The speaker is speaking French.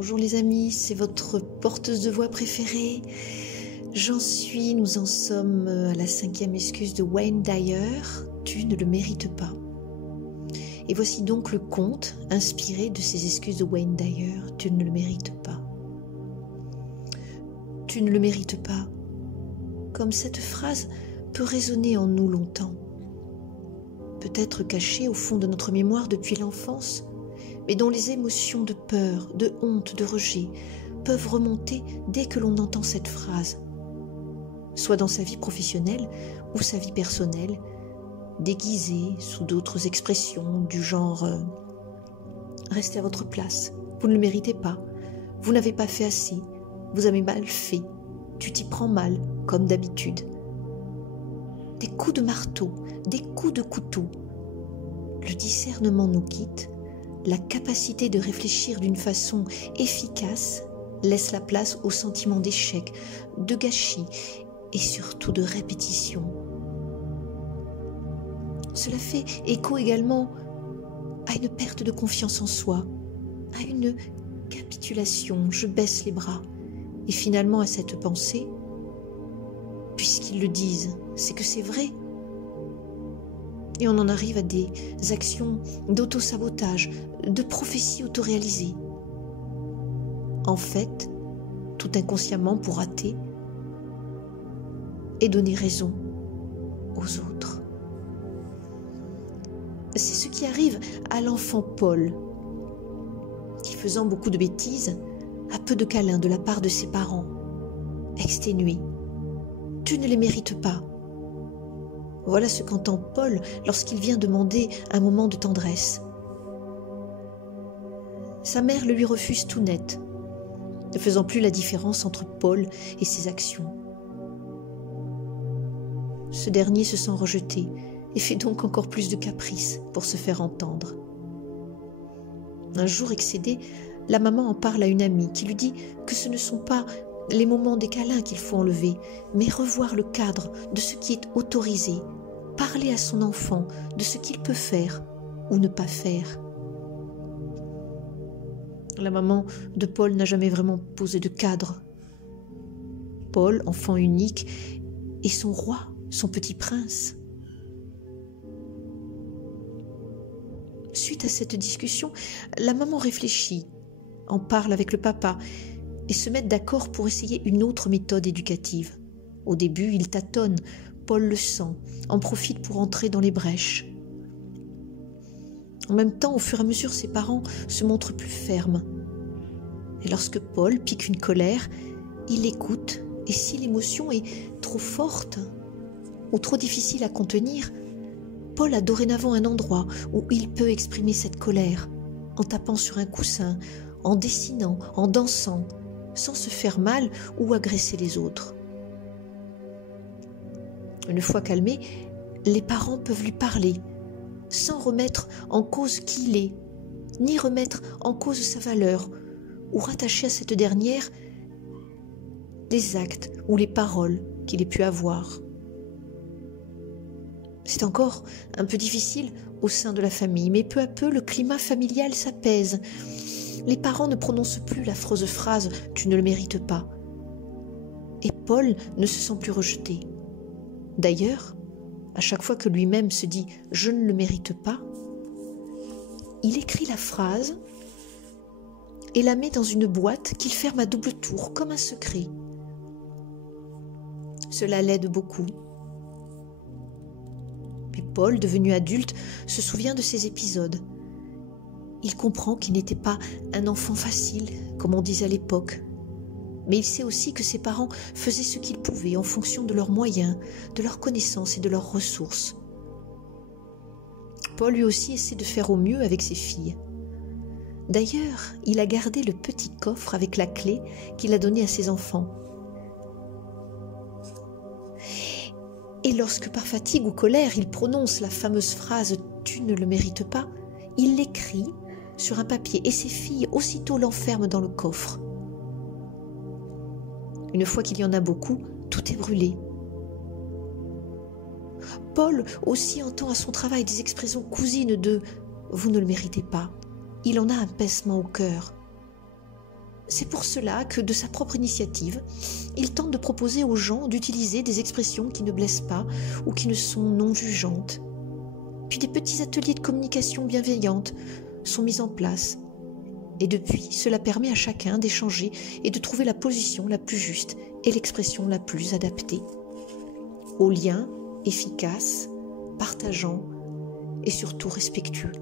Bonjour les amis, c'est votre porteuse de voix préférée. Nous en sommes à la 5e excuse de Wayne Dyer, tu ne le mérites pas. Et voici donc le conte inspiré de ces excuses de Wayne Dyer, tu ne le mérites pas. Tu ne le mérites pas. Comme cette phrase peut résonner en nous longtemps. Peut-être cachée au fond de notre mémoire depuis l'enfance, mais dont les émotions de peur, de honte, de rejet peuvent remonter dès que l'on entend cette phrase, soit dans sa vie professionnelle ou sa vie personnelle, déguisée sous d'autres expressions du genre « restez à votre place, vous ne le méritez pas, vous n'avez pas fait assez, vous avez mal fait, tu t'y prends mal, comme d'habitude ». Des coups de marteau, des coups de couteau. Le discernement nous quitte, la capacité de réfléchir d'une façon efficace laisse la place au sentiment d'échec, de gâchis et surtout de répétition. Cela fait écho également à une perte de confiance en soi, à une capitulation, je baisse les bras, et finalement à cette pensée, puisqu'ils le disent, c'est que c'est vrai. Et on en arrive à des actions d'auto-sabotage, de prophéties autoréalisées. En fait, tout inconsciemment pour rater et donner raison aux autres. C'est ce qui arrive à l'enfant Paul, qui faisant beaucoup de bêtises, a peu de câlins de la part de ses parents, exténué. Tu ne les mérites pas. Voilà ce qu'entend Paul lorsqu'il vient demander un moment de tendresse. Sa mère le lui refuse tout net, ne faisant plus la différence entre Paul et ses actions. Ce dernier se sent rejeté et fait donc encore plus de caprices pour se faire entendre. Un jour excédé, la maman en parle à une amie qui lui dit que ce ne sont pas les moments des câlins qu'il faut enlever, mais revoir le cadre de ce qui est autorisé, parler à son enfant de ce qu'il peut faire ou ne pas faire. La maman de Paul n'a jamais vraiment posé de cadre. Paul, enfant unique, est son roi, son petit prince. Suite à cette discussion, la maman réfléchit, en parle avec le papa et se mettent d'accord pour essayer une autre méthode éducative. Au début, il tâtonne, Paul le sent, en profite pour entrer dans les brèches. En même temps, au fur et à mesure, ses parents se montrent plus fermes. Et lorsque Paul pique une colère, il l'écoute, et si l'émotion est trop forte ou trop difficile à contenir, Paul a dorénavant un endroit où il peut exprimer cette colère, en tapant sur un coussin, en dessinant, en dansant, sans se faire mal ou agresser les autres. Une fois calmé, les parents peuvent lui parler, sans remettre en cause qui il est, ni remettre en cause sa valeur, ou rattacher à cette dernière les actes ou les paroles qu'il ait pu avoir. C'est encore un peu difficile au sein de la famille, mais peu à peu, le climat familial s'apaise. Les parents ne prononcent plus l'affreuse phrase « tu ne le mérites pas ». Et Paul ne se sent plus rejeté. D'ailleurs, à chaque fois que lui-même se dit « je ne le mérite pas », il écrit la phrase et la met dans une boîte qu'il ferme à double tour, comme un secret. Cela l'aide beaucoup. Puis Paul, devenu adulte, se souvient de ces épisodes. Il comprend qu'il n'était pas un enfant facile, comme on disait à l'époque. Mais il sait aussi que ses parents faisaient ce qu'ils pouvaient en fonction de leurs moyens, de leurs connaissances et de leurs ressources. Paul lui aussi essaie de faire au mieux avec ses filles. D'ailleurs, il a gardé le petit coffre avec la clé qu'il a donnée à ses enfants. Et lorsque par fatigue ou colère, il prononce la fameuse phrase « tu ne le mérites pas », il l'écrit sur un papier et ses filles aussitôt l'enferment dans le coffre. Une fois qu'il y en a beaucoup, tout est brûlé. Paul aussi entend à son travail des expressions cousines de « vous ne le méritez pas ». Il en a un pincement au cœur. C'est pour cela que, de sa propre initiative, il tente de proposer aux gens d'utiliser des expressions qui ne blessent pas ou qui ne sont non jugeantes. Puis des petits ateliers de communication bienveillante sont mis en place. Et depuis, cela permet à chacun d'échanger et de trouver la position la plus juste et l'expression la plus adaptée. Aux liens efficaces, partageants et surtout respectueux.